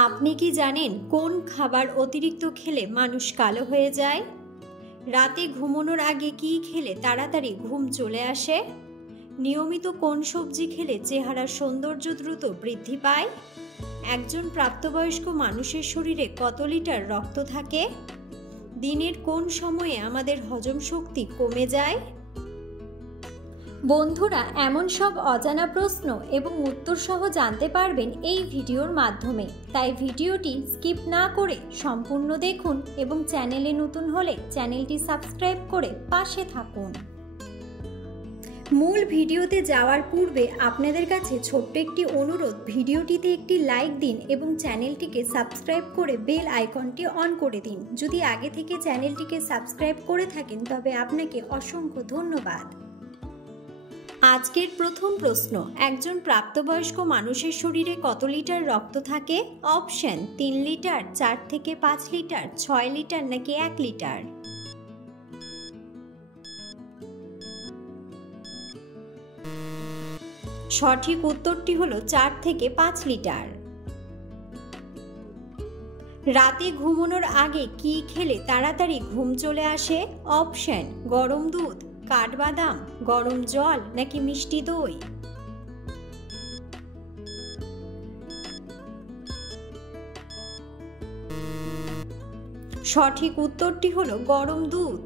আপনি কি জানেন কোন খাবার অতিরিক্ত খেলে মানুষ কালো হয়ে যায়? রাতে ঘুমানোর আগে কি খেলে তাড়াতাড়ি ঘুম চলে আসে? নিয়মিত কোন সবজি খেলে চেহারার সৌন্দর্য দ্রুত বৃদ্ধি পায়? একজন প্রাপ্তবয়স্ক মানুষের শরীরে কত লিটার রক্ত থাকে? দিনের কোন সময়ে আমাদের হজম শক্তি কমে যায়? বন্ধুরা, এমন সব অজানা প্রশ্ন এবং উত্তর সহ জানতে পারবেন এই ভিডিওর মাধ্যমে। তাই ভিডিওটি স্কিপ না করে সম্পূর্ণ দেখুন এবং চ্যানেলে নতুন হলে চ্যানেলটি সাবস্ক্রাইব করে পাশে থাকুন। মূল ভিডিওতে যাওয়ার পূর্বে আপনাদের কাছে ছোট্ট একটি অনুরোধ, ভিডিওটিতে একটি লাইক দিন এবং চ্যানেলটিকে সাবস্ক্রাইব করে বেল আইকনটি অন করে দিন। যদি আগে থেকে চ্যানেলটিকে সাবস্ক্রাইব করে থাকেন তবে আপনাকে অসংখ্য ধন্যবাদ। আজকের প্রথম প্রশ্ন, একজন প্রাপ্তবয়স্ক মানুষের শরীরে কত লিটার রক্ত থাকে? অপশন: 3 লিটার, 4 থেকে 5 লিটার, 6 লিটার নাকি 1 লিটার? সঠিক উত্তরটি হলো 4 থেকে 5 লিটার। রাতে ঘুমানোর আগে কি খেলে তাড়াতাড়ি ঘুম চলে আসে? অপশন: গরম দুধ, কাঠবাদাম, গরম জল নাকি মিষ্টি দই? সঠিক উত্তরটি হলো গরম দুধ।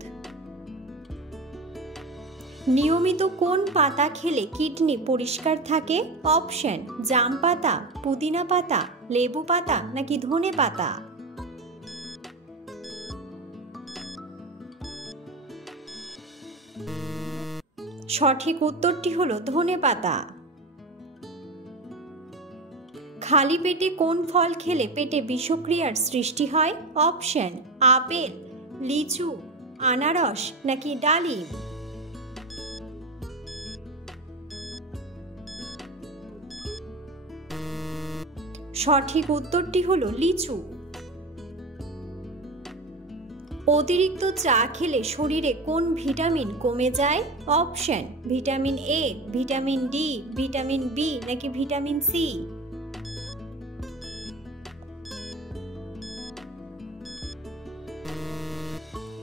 নিয়মিত কোন পাতা খেলে কিডনি পরিষ্কার থাকে? অপশন: জাম পাতা, পুদিনা পাতা, লেবু পাতা নাকি ধনে পাতা? সঠিক উত্তরটি হলো ধনে পাতা। খালি পেটে কোন ফল খেলে পেটে বিষক্রিয়ার সৃষ্টি হয়? অপশন: আপেল, লিচু, আনারস নাকি ডালিম? সঠিক উত্তরটি হলো লিচু। অতিরিক্ত চা খেলে শরীরে কোন ভিটামিন কমে যায়? Option: vitamin A, vitamin D, vitamin B নাকি ভিটামিন সি?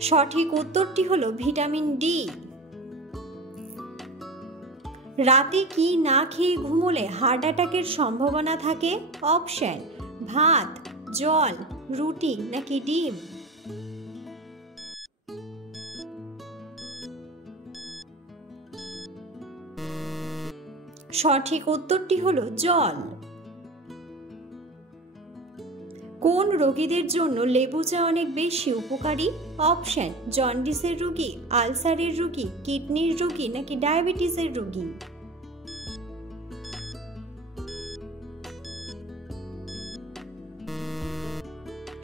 সঠিক উত্তরটি হলো ভিটামিন ডি। রাতে কি না খেয়ে ঘুমোলে হার্ট অ্যাটাকের সম্ভাবনা থাকে? অপশন: ভাত, জল, রুটি নাকি ডিম? সঠিক উত্তরটি হলো জল। কোন রোগীদের জন্য লেবু চা অনেক বেশি উপকারী? অপশন: জন্ডিসের রোগী, আলসারের রোগী, কিডনির রোগী নাকি ডায়াবেটিসের রোগী?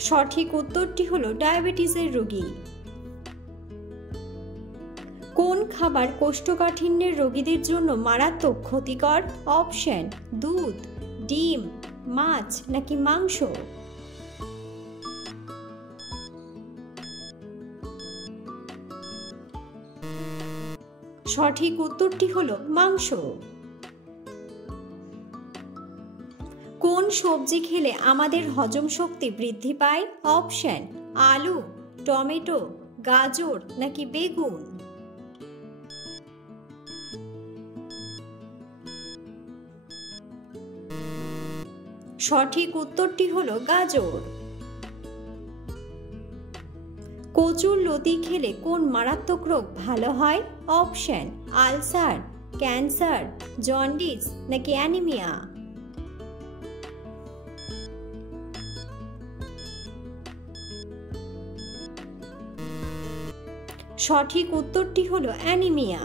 সঠিক উত্তরটি হলো ডায়াবেটিসের রোগী। কোন খাবার কোষ্ঠকাঠিন্যের রোগীদের জন্য মারাত্মক ক্ষতিকর? অপশন: দুধ, ডিম, মাছ নাকি মাংস? সঠিক উত্তরটি হলো মাংস। কোন সবজি খেলে আমাদের হজম শক্তি বৃদ্ধি পায়? অপশন: আলু, টমেটো, গাজর নাকি বেগুন? সঠিক উত্তরটি হলো গাজর। কচুর লতি খেলে কোন মারাত্মক রোগ ভালো হয়? অপশন: আলসার, ক্যান্সার, জন্ডিস নাকি অ্যানিমিয়া? সঠিক উত্তরটি হলো অ্যানিমিয়া।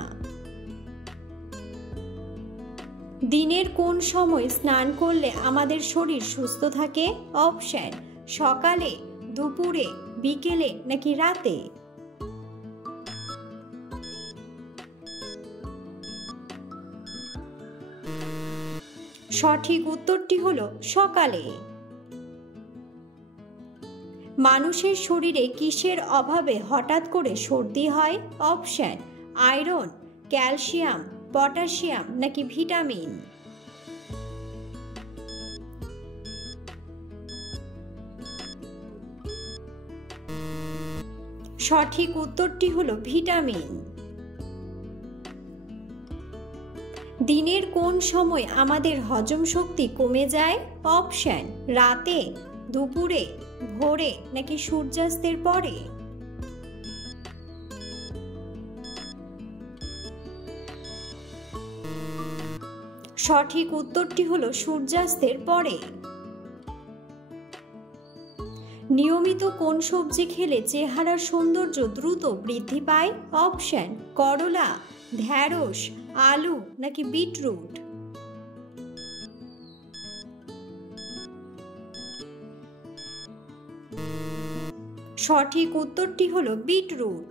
দিনের কোন সময় স্নান করলে আমাদের শরীর সুস্থ থাকে? অপশন: সকালে, দুপুরে, বিকেলে নাকি রাতে? সঠিক উত্তরটি হলো সকালে। মানুষের শরীরে কিসের অভাবে হঠাৎ করে সর্দি হয়? অপশন: আয়রন, ক্যালসিয়াম, পটাশিয়াম নাকি ভিটামিন? সঠিক উত্তরটি হলো ভিটামিন। দিনের কোন সময় আমাদের হজম শক্তি কমে যায়? অপশন রাতে, দুপুরে, ভোরে নাকি সূর্যাস্তের পরে? সঠিক উত্তরটি হলো সূর্যাস্তের পরে। নিয়মিত কোন সবজি খেলে চেহারার সৌন্দর্য দ্রুত বৃদ্ধি পায়? অপশন করলা, ঢ্যাঁড়স, আলু নাকি বিটরুট? সঠিক উত্তরটি হলো বিটরুট।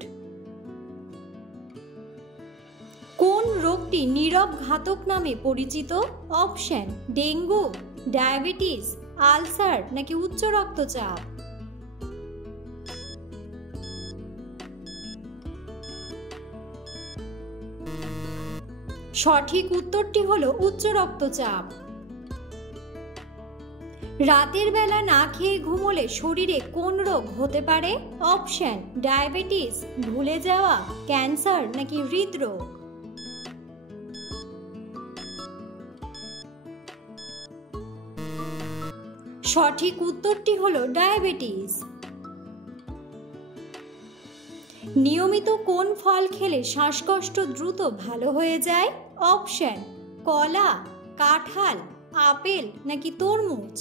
কোন রোগটি নীরব ঘাতক নামে পরিচিত? অপশন ডেঙ্গু, ডায়াবেটিস, আলসার নাকি উচ্চ রক্তচাপ? সঠিক উত্তরটি হলো উচ্চ রক্তচাপ। রাতের বেলা না খেয়ে ঘুমোলে শরীরে কোন রোগ হতে পারে? অপশন ডায়াবেটিস, ভুলে যাওয়া, ক্যান্সার নাকি হৃদরোগ? সঠিক উত্তরটি হলো ডায়াবেটিস। নিয়মিত কোন ফল খেলে শ্বাসকষ্ট দ্রুত ভালো হয়ে যায়? অপশন কলা, কাঁঠাল, আপেল নাকি তরমুজ?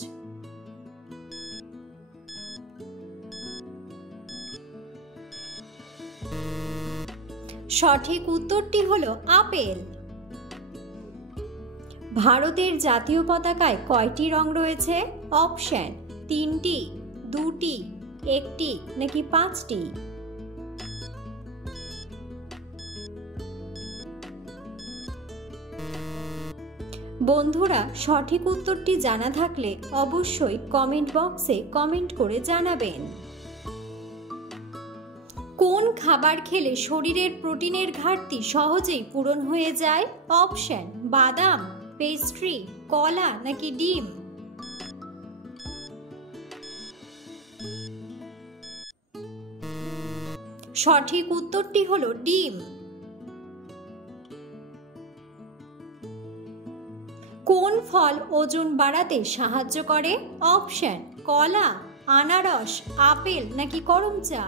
সঠিক উত্তরটি হলো আপেল। ভারতের জাতীয় পতাকায় কয়টি রং রয়েছে? অপশন 3টি, 2টি, 1টি নাকি 5টি? বন্ধুরা, সঠিক উত্তরটি জানা থাকলে অবশ্যই কমেন্ট বক্সে কমেন্ট করে জানাবেন। কোন খাবার খেলে শরীরের প্রোটিনের ঘাটতি সহজেই পূরণ হয়ে যায়? অপশন বাদাম, পেস্ট্রি, কলা নাকি ডিম? সঠিক উত্তরটি হলো ডিম। কোন ফল ওজন বাড়াতে সাহায্য করে? অপশন কলা, আনারস, আপেল নাকি করমচা?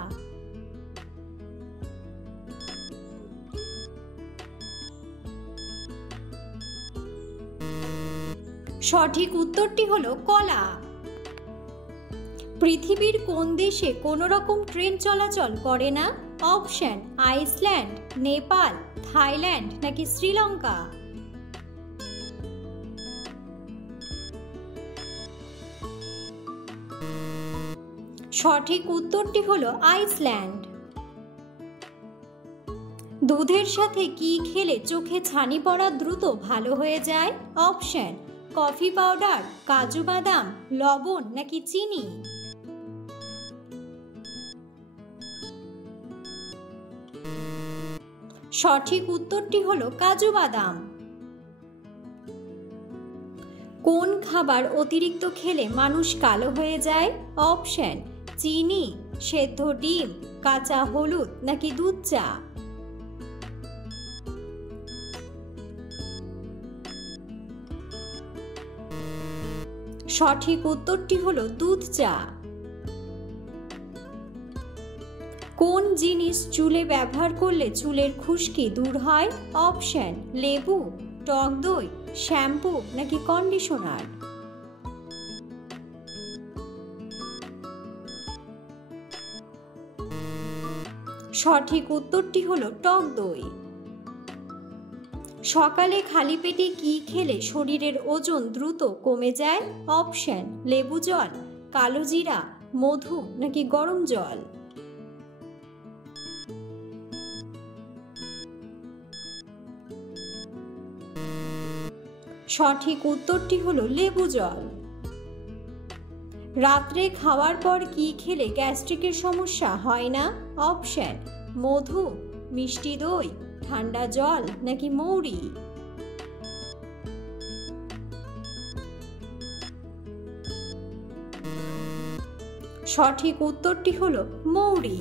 সঠিক উত্তরটি হলো কলা। পৃথিবীর কোন দেশে কোনো রকম ট্রেন চলাচল করে না? অপশন আইসল্যান্ড, নেপাল, থাইল্যান্ড নাকি শ্রীলঙ্কা? সঠিক উত্তরটি হলো আইসল্যান্ড। দুধের সাথে কি খেলে চোখে ছানি পড়া দ্রুত ভালো হয়ে যায়? অপশন কফি পাউডার, কাজু বাদাম, লবণ নাকি চিনি? সঠিক উত্তরটি হলো কাজু বাদাম। কোন খাবার অতিরিক্ত খেলে মানুষ কালো হয়ে যায়? অপশন চিনি, সেদ্ধ ডিম, কাঁচা হলুদ নাকি দুধ চা? সঠিক উত্তরটি হলো দুধ চা। কোন জিনিস চুলে ব্যবহার করলে চুলের খুশকি দূর হয়? অপশন লেবু, টক দই, শ্যাম্পু নাকি কন্ডিশনার? সঠিক উত্তরটি হলো টক দই। সকালে খালি পেটে কি খেলে শরীরের ওজন দ্রুত কমে যায়? অপশন লেবু জল, কালো জিরা, মধু নাকি গরম জল? সঠিক উত্তরটি হলো লেবু জল। রাত্রে খাওয়ার পর কি খেলে গ্যাস্ট্রিকের সমস্যা হয় না? অপশন মধু, মিষ্টি দই, ঠান্ডা জল নাকি মৌরি? সঠিক উত্তরটি হলো মৌরি।